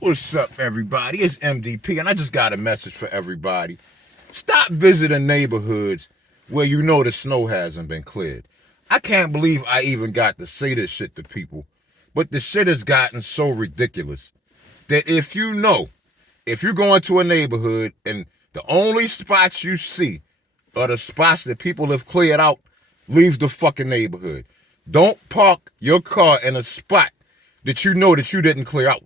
What's up, everybody? It's MDP, and I just got a message for everybody. Stop visiting neighborhoods where you know the snow hasn't been cleared. I can't believe I even got to say this shit to people, but the shit has gotten so ridiculous that if you go into a neighborhood and the only spots you see are the spots that people have cleared out, leave the fucking neighborhood. Don't park your car in a spot that you know that you didn't clear out.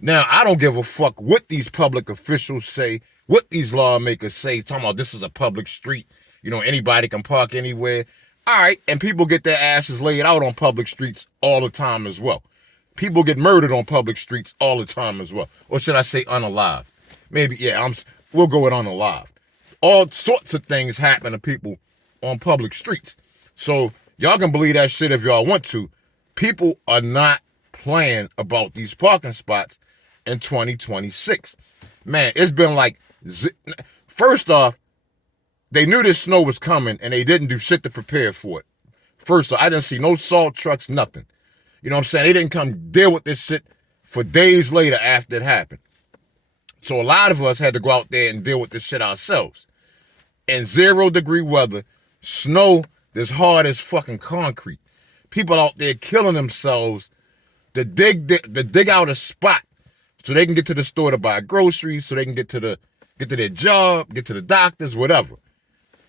Now, I don't give a fuck what these public officials say, what these lawmakers say, talking about this is a public street. Anybody can park anywhere. All right, and people get their asses laid out on public streets all the time as well. People get murdered on public streets all the time as well. Or should I say unalived? Maybe, yeah, we'll go with unalived. All sorts of things happen to people on public streets. So y'all can believe that shit if y'all want to. People are not playing about these parking spots in 2026. Man, it's been like, first off, they knew this snow was coming and they didn't do shit to prepare for it. First off, I didn't see no salt trucks, nothing. You know what I'm saying? They didn't come deal with this shit for days later after it happened. So a lot of us had to go out there and deal with this shit ourselves. In 0-degree weather, snow that's hard as fucking concrete. People out there killing themselves to dig out a spot so they can get to the store to buy groceries, so they can get to their job, get to the doctors, whatever.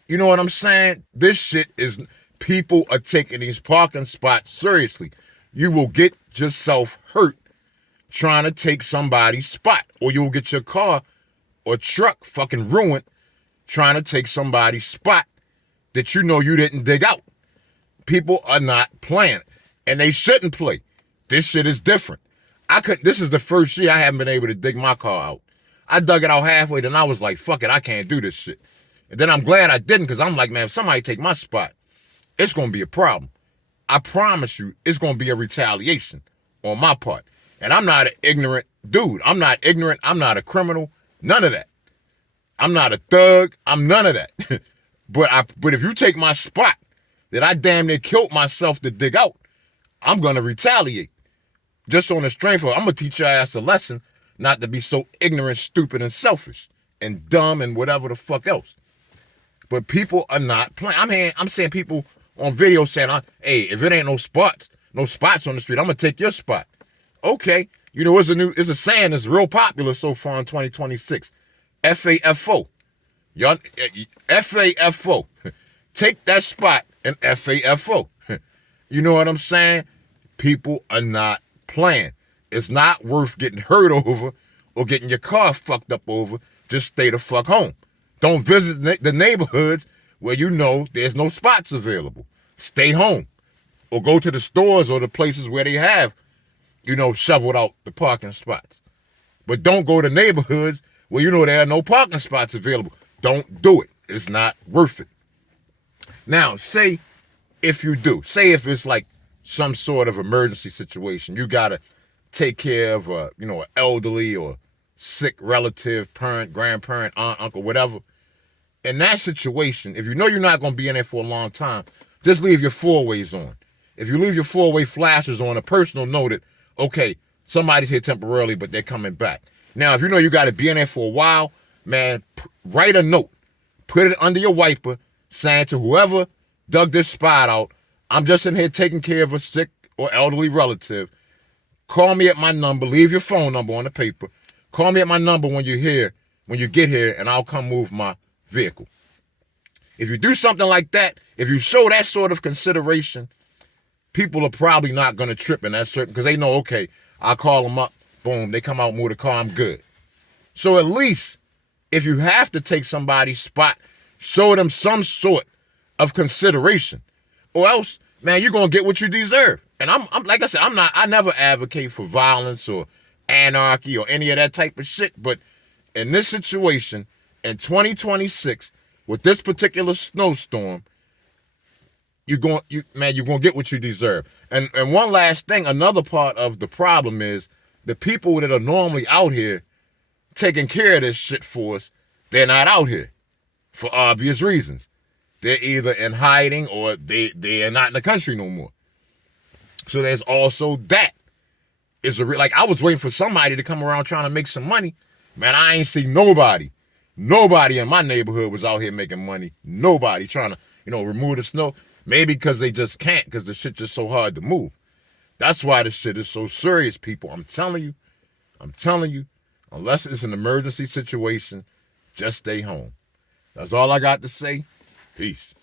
You know what I'm saying? This shit is, people are taking these parking spots seriously. You will get yourself hurt trying to take somebody's spot, or you'll get your car or truck fucking ruined trying to take somebody's spot that you know you didn't dig out. People are not playing, and they shouldn't play. This shit is different. This is the first year I haven't been able to dig my car out. I dug it out halfway, then I was like, fuck it, I can't do this shit. And then I'm glad I didn't, because I'm like, man, if somebody take my spot, it's going to be a problem. I promise you, it's going to be a retaliation on my part. And I'm not an ignorant dude. I'm not ignorant. I'm not a criminal. None of that. I'm not a thug. I'm none of that. But if you take my spot that I damn near killed myself to dig out, I'm going to retaliate. Just on the strength of, I'm going to teach your ass a lesson not to be so ignorant, stupid, and selfish, and dumb, and whatever the fuck else. But people are not playing. I'm seeing people on video saying, hey, if it ain't no spots on the street, I'm going to take your spot. Okay. It's a saying that's real popular so far in 2026. FAFO. Y'all, FAFO. Take that spot and FAFO. You know what I'm saying? People are not playing. It's not worth getting hurt over or getting your car fucked up over. Just stay the fuck home. Don't visit the neighborhoods where you know there's no spots available. Stay home. Or go to the stores or the places where they have, shoveled out the parking spots. But don't go to neighborhoods where you know there are no parking spots available. Don't do it. It's not worth it. Now, say if you do. Say if it's like some sort of emergency situation. You got to take care of, an elderly or sick relative, parent, grandparent, aunt, uncle, whatever. In that situation, if you know you're not going to be in there for a long time, just leave your four-ways on. If you leave your four-way flashers on, a personal note that, okay, somebody's here temporarily, but they're coming back. Now, if you know you got to be in there for a while, man, write a note. Put it under your wiper, saying to whoever dug this spot out, I'm just in here taking care of a sick or elderly relative. Call me at my number. Leave your phone number on the paper. Call me at my number when you get here, and I'll come move my vehicle. If you do something like that, if you show that sort of consideration, people are probably not going to trip in that certain, because they know, okay, I'll call them up, boom, they come out, move the car, I'm good. So at least, if you have to take somebody's spot, show them some sort of consideration. Or else, man, you're going to get what you deserve. And I'm like I said, I never advocate for violence or anarchy or any of that type of shit. But in this situation, in 2026, with this particular snowstorm, you're going to get what you deserve. And one last thing, another part of the problem is the people that are normally out here taking care of this shit for us, they're not out here for obvious reasons. They're either in hiding or they are not in the country no more. So there's also that. is a real, like, I was waiting for somebody to come around trying to make some money. Man, I ain't see nobody. Nobody in my neighborhood was out here making money. Nobody trying to, remove the snow. Maybe because they just can't, because the shit just so hard to move. That's why this shit is so serious, people. I'm telling you, unless it's an emergency situation, just stay home. That's all I got to say. Peace.